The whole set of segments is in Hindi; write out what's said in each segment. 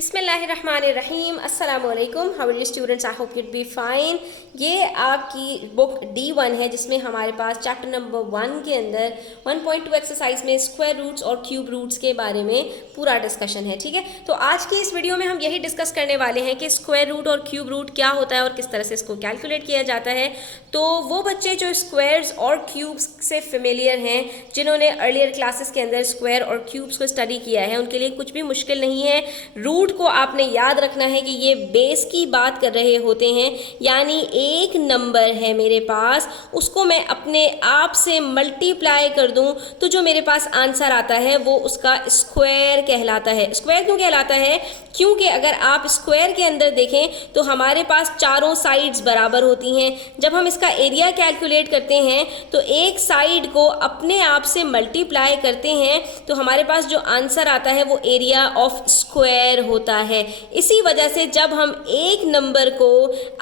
बिस्मिल्लाहिर्रहमानिर्रहीम अस्सलाम वालेकुम। How are you students? I hope you'd be fine. ये आपकी बुक D1 है जिसमें हमारे पास चैप्टर नंबर 1 के अंदर 1.2 एक्सरसाइज में स्क्वायर रूट्स और क्यूब रूट्स के बारे में पूरा डिस्कशन है। ठीक है, तो आज की इस वीडियो में हम यही डिस्कस करने वाले हैं कि स्क्वायर रूट और क्यूब रूट क्या होता है और किस तरह से इसको कैलकुलेट किया जाता है। तो वो बच्चे जो स्क्वायर्स और क्यूब्स से फेमिलियर हैं, जिन्होंने अर्लियर क्लासेस के अंदर स्क्वायर और क्यूब्स को स्टडी किया है, उनके लिए कुछ भी मुश्किल नहीं है। रूट को आपने याद रखना है कि ये बेस की बात कर रहे होते हैं, यानी एक नंबर है मेरे पास, उसको मैं अपने आप से मल्टीप्लाई कर दूं तो जो मेरे पास आंसर आता है वो उसका स्क्वायर कहलाता है। स्क्वायर क्यों कहलाता है? क्योंकि अगर आप स्क्वायर के अंदर देखें तो हमारे पास चारों साइड्स बराबर होती हैं। जब हम इसका एरिया कैलकुलेट करते हैं तो एक साइड को अपने आप से मल्टीप्लाई करते हैं तो हमारे पास जो आंसर आता है वो एरिया ऑफ स्क्वायर होता है। इसी वजह से जब हम एक नंबर को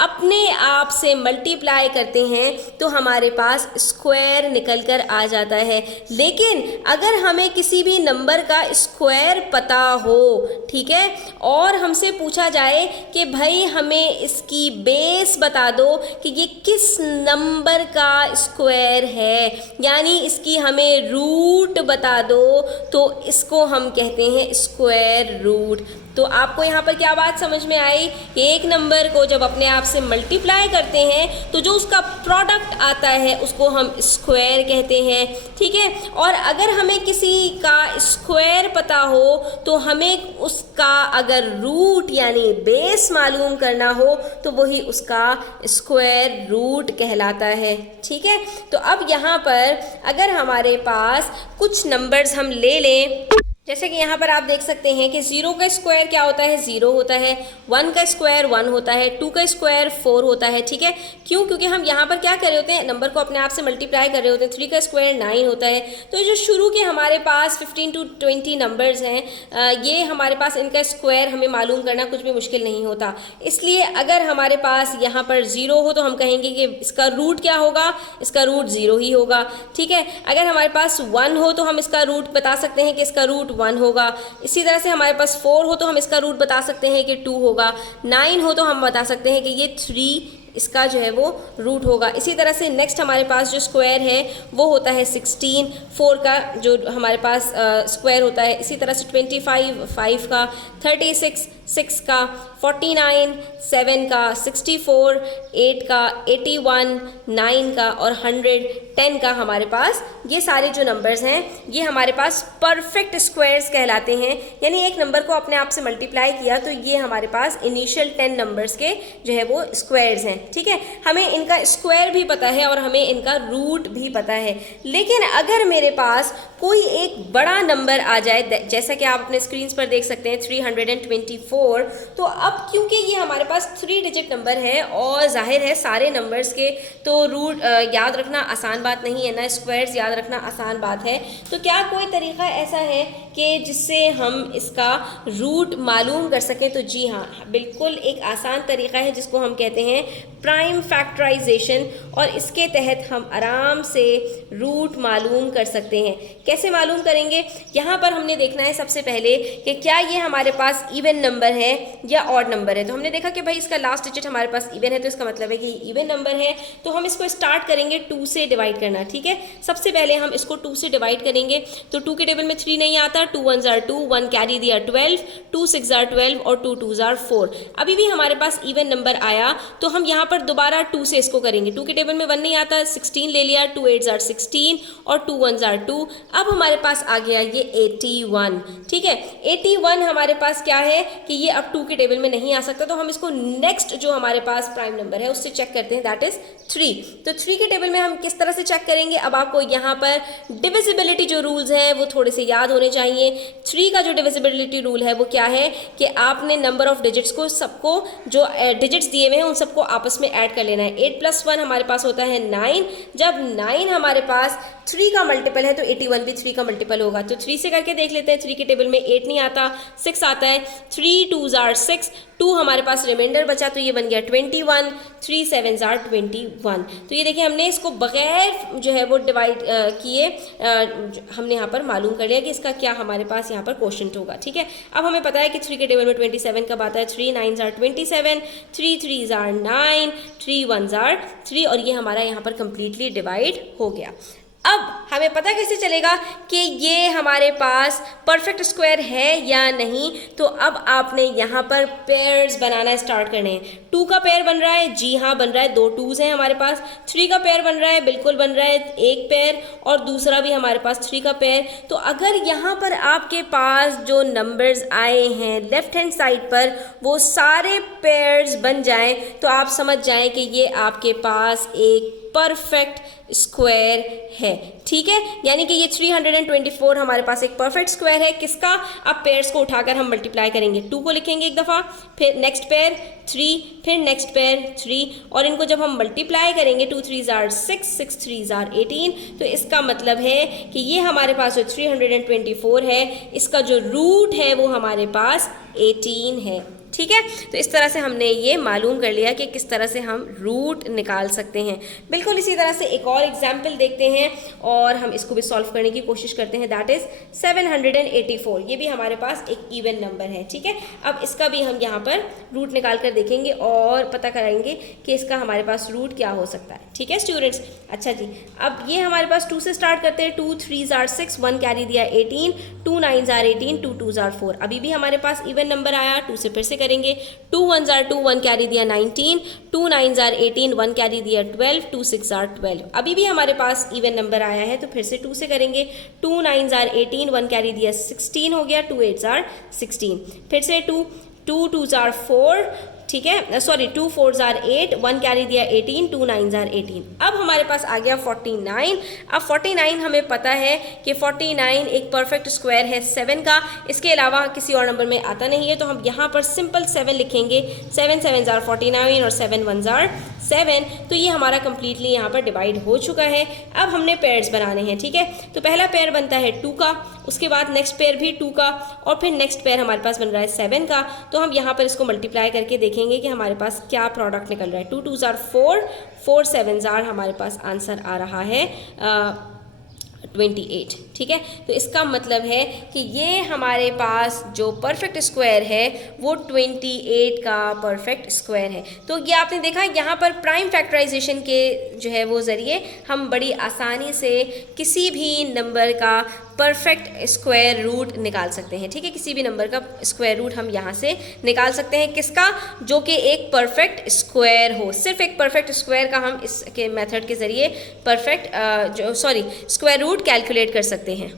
अपने आप से मल्टीप्लाई करते हैं तो हमारे पास स्क्वायर निकल कर आ जाता है। लेकिन अगर हमें किसी भी नंबर का स्क्वायर पता हो, ठीक है, और हमसे पूछा जाए कि भाई हमें इसकी बेस बता दो कि ये किस नंबर का स्क्वायर है, यानी इसकी हमें रूट बता दो, तो इसको हम कहते हैं स्क्वायर रूट। तो आपको यहाँ पर क्या बात समझ में आई कि एक नंबर को जब अपने आप से मल्टीप्लाई करते हैं तो जो उसका प्रोडक्ट आता है उसको हम स्क्वायर कहते हैं। ठीक है, और अगर हमें किसी का स्क्वायर पता हो तो हमें उसका अगर रूट यानी बेस मालूम करना हो तो वही उसका स्क्वायर रूट कहलाता है। ठीक है, तो अब यहाँ पर अगर हमारे पास कुछ नंबर्स हम ले लें, जैसे कि यहाँ पर आप देख सकते हैं कि 0 का स्क्वायर क्या होता है? 0 होता है। 1 का स्क्वायर 1 होता है। 2 का स्क्वायर 4 होता है। ठीक है, क्यों? क्योंकि हम यहाँ पर क्या कर रहे होते हैं, नंबर को अपने आप से मल्टीप्लाई कर रहे होते हैं। 3 का स्क्वायर 9 होता है। तो जो शुरू के हमारे पास 15 to 20 नंबर्स हैं, ये हमारे पास इनका स्क्वायर हमें मालूम करना कुछ भी मुश्किल नहीं होता। इसलिए अगर हमारे पास यहाँ पर 0 हो तो हम कहेंगे कि इसका रूट क्या होगा? इसका रूट 0 ही होगा। ठीक है, अगर हमारे पास 1 हो तो हम इसका रूट बता सकते हैं कि इसका रूट 1 होगा। इसी तरह से हमारे पास 4 हो तो हम इसका रूट बता सकते हैं कि 2 होगा। 9 हो तो हम बता सकते हैं कि ये 3 इसका जो है वो रूट होगा। इसी तरह से नेक्स्ट हमारे पास जो स्क्वायर है वो होता है 16, 4 का जो हमारे पास स्क्वायर होता है। इसी तरह से 25 5 का, 36 6 का, 49 7 का, 64 8 का, 81 9 का और 100 10 का हमारे पास ये सारे जो नंबर्स हैं ये हमारे पास परफेक्ट स्क्वायर्स कहलाते हैं। यानी एक नंबर को अपने आप से मल्टीप्लाई किया तो ये हमारे पास इनिशियल 10 नंबर्स के जो है वो स्क्वायर्स हैं। ठीक है, हमें इनका स्क्वायर भी पता है और हमें इनका रूट भी पता है। लेकिन अगर मेरे पास कोई एक बड़ा नंबर आ जाए, जैसा कि आप अपने स्क्रीन पर देख सकते हैं 324, तो अब क्योंकि ये हमारे पास 3 डिजिट नंबर है और जाहिर है सारे नंबर्स के तो रूट याद रखना आसान बात नहीं है ना, स्क्वायर्स याद रखना आसान बात है। तो क्या कोई तरीका ऐसा है कि जिससे हम इसका रूट मालूम कर सकें? तो जी हाँ, बिल्कुल एक आसान तरीका है जिसको हम कहते हैं प्राइम फैक्टराइजेशन, और इसके तहत हम आराम से रूट मालूम कर सकते हैं। कैसे मालूम करेंगे? यहाँ पर हमने देखना है सबसे पहले कि क्या ये हमारे पास इवन नंबर है या ऑड नंबर है। तो हमने देखा कि भाई इसका लास्ट डिजिट हमारे पास इवन है तो इसका मतलब है कि इवन नंबर है। तो हम इसको स्टार्ट करेंगे 2 से डिवाइड करना। ठीक है, सबसे पहले हम इसको 2 से डिवाइड करेंगे तो 2 के टेबल में 3 नहीं आता, 2 1s are 2, 1 कैरी दिया 12, 2 6s are 12 और 2 2s are 4। अभी भी हमारे पास इवन नंबर आया तो हम यहाँ पर दोबारा 2 से इसको करेंगे। 2 के टेबल में 1 नहीं आता, 16 ले लिया, 2 8s are 16 और 2 1s are 2। अब हमारे पास आ गया ये 81। ठीक है, 81 हमारे पास क्या है कि ये अब 2 के टेबल में नहीं आ सकता, तो हम इसको नेक्स्ट जो हमारे पास प्राइम नंबर है उससे चेक करते हैं, दैट इज 3। तो 3 के टेबल में हम किस तरह से चेक करेंगे? अब आपको यहाँ पर डिविजिबिलिटी जो रूल्स हैं वो थोड़े से याद होने चाहिए। 3 का जो डिविजिबिलिटी रूल है वो क्या है कि आपने नंबर ऑफ डिजिट्स को, सबको जो डिजिट्स दिए हुए हैं उन सबको आपस में ऐड कर लेना है। 8 + 1 हमारे पास होता है 9। जब 9 हमारे पास 3 का मल्टीपल है तो 81 भी 3 का मल्टीपल होगा। तो 3 से करके देख लेते हैं। 3 के टेबल में 8 नहीं आता, 6 आता है। 3 2 जार 6, 2 हमारे पास रिमाइंडर बचा तो ये बन गया 21, 3 7 जार 21। तो ये देखिए हमने इसको बगैर जो है वो डिवाइड किए हमने यहाँ पर मालूम कर लिया कि इसका क्या हमारे पास यहाँ पर क्वोशंट होगा। ठीक है, अब हमें पता है कि 3 के टेबल में 27 कब आता है, 3 9 जार 27, 3 3 जार 9, 3 1 जार 3 और ये हमारा यहाँ पर कंप्लीटली डिवाइड हो गया। अब हमें पता कैसे चलेगा कि ये हमारे पास परफेक्ट स्क्वायर है या नहीं, तो अब आपने यहाँ पर पेयर्स बनाना स्टार्ट करने हैं। 2 का पेयर बन रहा है, जी हाँ बन रहा है, 2 2s हैं हमारे पास। 3 का पेयर बन रहा है, बिल्कुल बन रहा है, एक पेयर और दूसरा भी हमारे पास 3 का पेयर। तो अगर यहाँ पर आपके पास जो नंबर्स आए हैं लेफ्ट हैंड साइड पर वो सारे पेयर्स बन जाएं तो आप समझ जाएं कि ये आपके पास एक परफेक्ट स्क्वायर है। ठीक है, यानी कि ये 324 हमारे पास एक परफेक्ट स्क्वायर है। किसका? अब पेयर्स को उठाकर हम मल्टीप्लाई करेंगे। 2 को लिखेंगे एक दफ़ा, फिर नेक्स्ट पेयर 3, फिर नेक्स्ट पेयर 3 और इनको जब हम मल्टीप्लाई करेंगे 2 3 जार 6, 6 3 जार 18, तो इसका मतलब है कि ये हमारे पास जो 324 है इसका जो रूट है वो हमारे पास 18 है। ठीक है, तो इस तरह से हमने ये मालूम कर लिया कि किस तरह से हम रूट निकाल सकते हैं। बिल्कुल इसी तरह से एक और एग्जाम्पल देखते हैं और हम इसको भी सॉल्व करने की कोशिश करते हैं। दैट इज़ 784, ये भी हमारे पास एक इवन नंबर है। ठीक है, अब इसका भी हम यहाँ पर रूट निकाल कर देखेंगे और पता कराएंगे कि इसका हमारे पास रूट क्या हो सकता है। ठीक है स्टूडेंट्स, अच्छा जी, अब ये हमारे पास 2 से स्टार्ट करते हैं। 2 3 जार 6, 1 कैरी दिया 18, 2 9 जार 18, 2 2 जार 4। अभी भी हमारे पास इवन नंबर आया, 2 से फिर से करेंगे। 2 1 जार 2, 1 कैरी दिया 19, 2 9 जार 18, 1 कैरी दिया 12, 2 6 जार 12। अभी भी हमारे पास इवन नंबर आया है तो फिर से 2 से करेंगे। 2 9 जार 18, 1 कैरी दिया 16 हो गया, 2 8 जार 16। फिर से 2 2 जार 4, ठीक है, सॉरी 2 4 जार 8, 1 कैरी दिया 18, 2 9 जार 18। अब हमारे पास आ गया 49। अब 49 हमें पता है कि 49 एक परफेक्ट स्क्वायर है 7 का, इसके अलावा किसी और नंबर में आता नहीं है, तो हम यहाँ पर सिंपल 7 लिखेंगे। 7 7 जार 49 और 7 1 जार 7। तो ये हमारा कंप्लीटली यहाँ पर डिवाइड हो चुका है। अब हमने पेयर्स बनाने हैं। ठीक है, तो पहला पेयर बनता है 2 का, उसके बाद नेक्स्ट पेयर भी 2 का और फिर नेक्स्ट पेयर हमारे पास बन रहा है 7 का। तो हम यहाँ पर इसको मल्टीप्लाई करके देखेंगे कि हमारे पास क्या प्रोडक्ट निकल रहा है। 2 2 जार 4, 4 7 जार हमारे पास आंसर आ रहा है 28। ठीक है, तो इसका मतलब है कि ये हमारे पास जो परफेक्ट स्क्वायर है वो 28 का परफेक्ट स्क्वायर है। तो ये आपने देखा यहाँ पर प्राइम फैक्टराइजेशन के जो है वो ज़रिए हम बड़ी आसानी से किसी भी नंबर का परफेक्ट स्क्वायर रूट निकाल सकते हैं। ठीक है, किसी भी नंबर का स्क्वायर रूट हम यहाँ से निकाल सकते हैं। किसका? जो कि एक परफेक्ट स्क्वायर हो। सिर्फ एक परफेक्ट स्क्वायर का हम इसके मेथड के ज़रिए स्क्वायर रूट कैलकुलेट कर सकते हैं।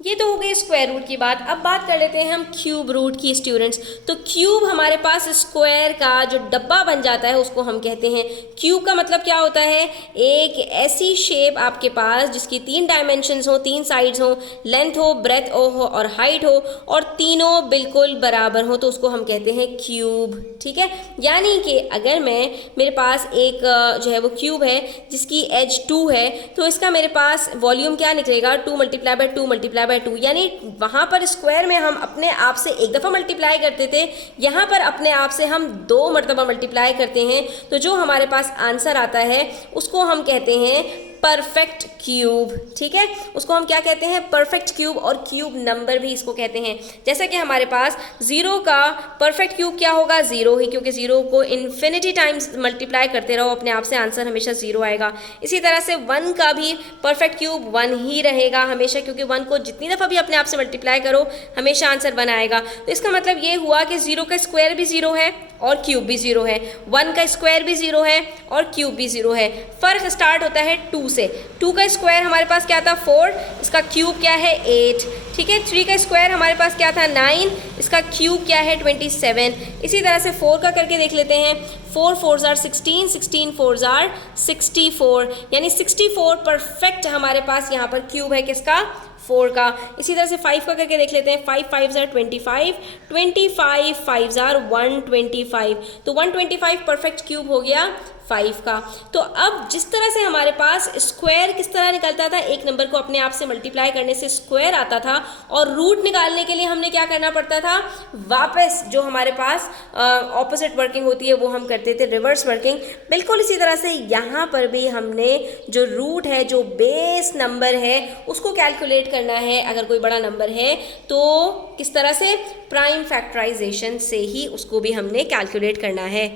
ये तो हो गई स्क्वायर रूट की बात। अब बात कर लेते हैं हम क्यूब रूट की स्टूडेंट्स। तो क्यूब हमारे पास स्क्वायर का जो डब्बा बन जाता है उसको हम कहते हैं क्यूब। का मतलब क्या होता है? एक ऐसी शेप आपके पास जिसकी 3 डायमेंशंस हो, 3 साइड्स हो, लेंथ हो, ब्रेथ हो और हाइट हो और तीनों बिल्कुल बराबर हो, तो उसको हम कहते हैं क्यूब। ठीक है, यानी कि अगर मेरे पास एक जो है वो क्यूब है जिसकी एज 2 है, तो इसका मेरे पास वॉल्यूम क्या निकलेगा? 2 मल्टीप्लाई बाय 2 मल्टीप्लाई बाय 2। यानी वहाँ पर स्क्वायर में हम अपने आप से एक दफ़ा मल्टीप्लाई करते थे, यहाँ पर अपने आप से हम 2 मरतबा मल्टीप्लाई करते हैं। तो जो हमारे पास आंसर आता है उसको हम कहते हैं परफेक्ट क्यूब। ठीक है, उसको हम क्या कहते हैं? Perfect cube. और क्यूब नंबर भी इसको कहते हैं। जैसा कि हमारे पास 0 का परफेक्ट क्यूब क्या होगा? 0 ही, क्योंकि 0 को इन्फिनिटी टाइम्स मल्टीप्लाई करते रहो, अपने आप से आंसर हमेशा 0 आएगा। इसी तरह से 1 का भी परफेक्ट क्यूब 1 ही रहेगा हमेशा, क्योंकि 1 को जितनी दफ़ा भी अपने आप से मल्टीप्लाई करो हमेशा आंसर 1 आएगा। तो इसका मतलब ये हुआ कि 0 का स्क्वायर भी 0 है और क्यूब भी 0 है, 1 का स्क्वायर भी 0 है और क्यूब भी 0 है। फ़र्क स्टार्ट होता है 2 से। 2 का स्क्वायर हमारे पास क्या था? 4, इसका क्यूब क्या है? 8। ठीक है, 3 का स्क्वायर हमारे पास क्या था? 9, इसका क्यूब क्या है? 27। इसी तरह से 4 का करके देख लेते हैं। 4 4 जार 16, 16 4 जार 64, यानी 64 परफेक्ट हमारे पास यहाँ पर क्यूब है। किसका? 4 का। इसी तरह से 5 का करके देख लेते हैं। 5 5 जार 25, 25 5 जार 125, तो 125 परफेक्ट क्यूब हो गया 5 का। तो अब जिस तरह से हमारे पास स्क्वायर किस तरह निकलता था, एक नंबर को अपने आप से मल्टीप्लाई करने से स्क्वायर आता था, और रूट निकालने के लिए हमने क्या करना पड़ता था, वापस जो हमारे पास ऑपोजिट वर्किंग होती है वो हम करते थे, रिवर्स वर्किंग। बिल्कुल इसी तरह से यहाँ पर भी हमने जो रूट है, जो बेस नंबर है, उसको कैलकुलेट करना है। अगर कोई बड़ा नंबर है तो किस तरह से, प्राइम फैक्टराइजेशन से ही उसको भी हमने कैलकुलेट करना है।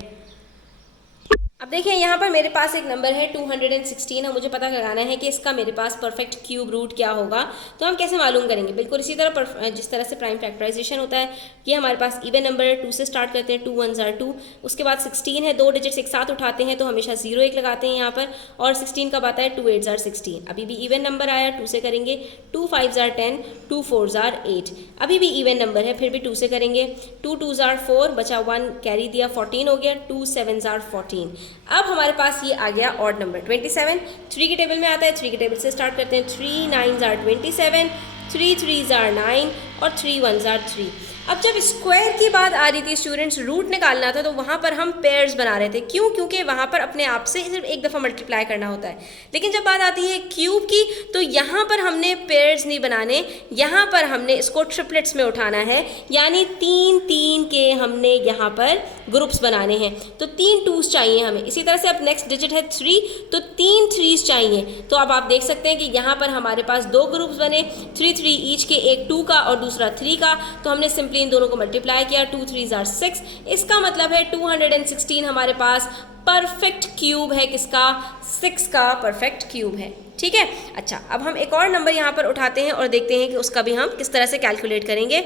अब देखिए यहाँ पर मेरे पास एक नंबर है 216, और मुझे पता लगाना है कि इसका मेरे पास परफेक्ट क्यूब रूट क्या होगा। तो हम कैसे मालूम करेंगे, बिल्कुल इसी तरह जिस तरह से प्राइम फैक्टराइजेशन होता है। ये हमारे पास इवन नंबर है, 2 से स्टार्ट करते हैं, 2 1 2, उसके बाद 16 है, 2 डिजिट्स एक साथ उठाते हैं तो हमेशा 0 1 लगाते हैं यहाँ पर, और 16 कब आता है, 2 8 16। अभी भी इवन नंबर आया, 2 से करेंगे, 2 5 10, 2 4 8। अभी भी इवन नंबर है, फिर भी 2 से करेंगे, 2 2 4, बचा 1 कैरी दिया, 14 हो गया, 2 7 14। अब हमारे पास ये आ गया ऑड नंबर 27। 3 की टेबल में आता है, 3 की टेबल से स्टार्ट करते हैं, 3 9 27, 3 3 9 और 3 1 3। अब जब स्क्वायर की बात आ रही थी स्टूडेंट्स, रूट निकालना था, तो वहाँ पर हम पेयर्स बना रहे थे। क्यों? क्योंकि वहाँ पर अपने आप से सिर्फ एक दफ़ा मल्टीप्लाई करना होता है। लेकिन जब बात आती है क्यूब की, तो यहाँ पर हमने पेयर्स नहीं बनाने, यहाँ पर हमने इसको ट्रिपलेट्स में उठाना है, यानी 3 3 के हमने यहाँ पर ग्रुप्स बनाने हैं। तो 3 2s चाहिए हमें। इसी तरह से अब नेक्स्ट डिजिट है 3, तो 3 3s चाहिए। तो अब आप देख सकते हैं कि यहाँ पर हमारे पास 2 ग्रुप्स बने, 3 3 ईच के, एक 2 का और दूसरा 3 का। तो हमने सिंपली इन दोनों को मल्टीप्लाई किया, 2 3 6। इसका मतलब है 216 हमारे पास परफेक्ट क्यूब है। किसका? 6 का परफेक्ट क्यूब है। ठीक है, अच्छा अब हम एक और नंबर यहाँ पर उठाते हैं और देखते हैं कि उसका भी हम किस तरह से कैलकुलेट करेंगे।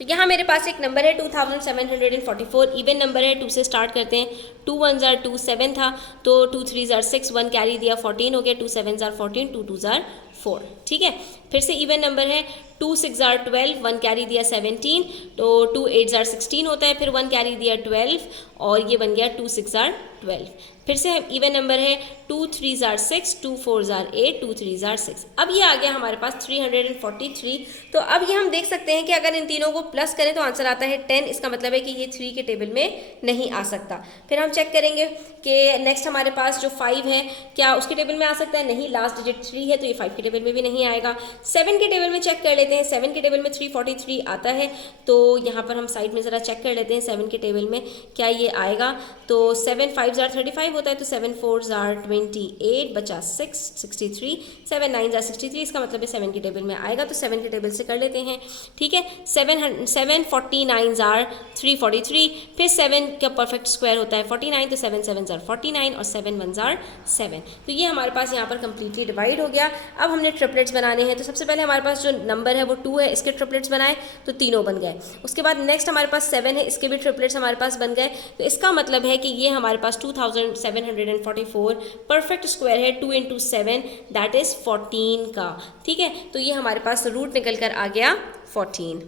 तो यहाँ मेरे पास एक नंबर है 2744, इवन नंबर है, 2 से स्टार्ट करते हैं, 2 1 2 7 था, तो 2 3 6, 1 कैरी दिया, 14 हो गया, 2 7 14, 2 2 4। ठीक है, फिर से इवन नंबर है, 2 6 12, 1 कैरी दिया 17, तो 2 8 16 होता है, फिर 1 कैरी दिया 12, और ये बन गया 2 6 12। फिर से इवन नंबर है, 2 3 6, 2 4 8, 2 3 6। अब ये आ गया हमारे पास 343। तो अब ये हम देख सकते हैं कि अगर इन तीनों को प्लस करें तो आंसर आता है 10। इसका मतलब है कि ये 3 के टेबल में नहीं आ सकता। फिर हम चेक करेंगे कि नेक्स्ट हमारे पास जो 5 है, क्या उसके टेबल में आ सकता है? नहीं, लास्ट डिजिट 3 है, तो ये 5 के टेबल में भी नहीं आएगा। 7 के टेबल में चेक कर लेते हैं, 7 के टेबल में 343 आता है, तो यहाँ पर हम साइड में ज़रा चेक कर लेते हैं 7 के टेबल में क्या ये आएगा। तो 7 5 35 होता है, तो 7 4 28, बचा 6 63, 7 9 63। इसका मतलब है 7 की टेबल में आएगा, तो 7 की टेबल से कर लेते हैं। ठीक है, 7 49 343, फिर 7 का परफेक्ट स्क्वायर होता है 49, तो 7 7 49 और 7 1 7। तो ये हमारे पास यहाँ पर कंप्लीटली डिवाइड हो गया। अब हमने ट्रिपलेट्स बनाने हैं, तो सबसे पहले हमारे पास जो नंबर है वो 2 है, इसके ट्रिपलेट्स बनाए तो तीनों बन गए। उसके बाद नेक्स्ट हमारे पास 7 है, इसके भी ट्रिपलेट्स हमारे पास बन गए। तो इसका मतलब है कि ये हमारे पास 2744 परफेक्ट स्क्वायर है, 2 × 7 दैट इज 14 का। ठीक है, तो ये हमारे पास रूट निकल कर आ गया 14।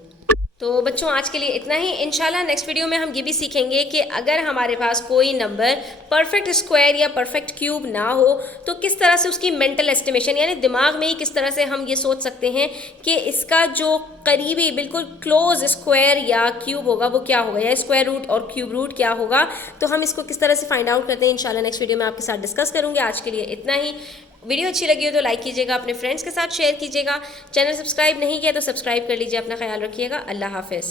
तो बच्चों आज के लिए इतना ही। इंशाल्लाह नेक्स्ट वीडियो में हम ये भी सीखेंगे कि अगर हमारे पास कोई नंबर परफेक्ट स्क्वायर या परफेक्ट क्यूब ना हो तो किस तरह से उसकी मेंटल एस्टिमेशन, यानी दिमाग में ही किस तरह से हम ये सोच सकते हैं कि इसका जो करीबी बिल्कुल क्लोज स्क्वायर या क्यूब होगा वो क्या होगा, या स्क्वायर रूट और क्यूब रूट क्या होगा। तो हम इसको किस तरह से फाइंड आउट करते हैं इंशाल्लाह नेक्स्ट वीडियो में आपके साथ डिस्कस करूँगी। आज के लिए इतना ही। वीडियो अच्छी लगी हो तो लाइक कीजिएगा, अपने फ्रेंड्स के साथ शेयर कीजिएगा, चैनल सब्सक्राइब नहीं किया तो सब्सक्राइब कर लीजिए। अपना ख्याल रखिएगा। अल्लाह हाफिज़।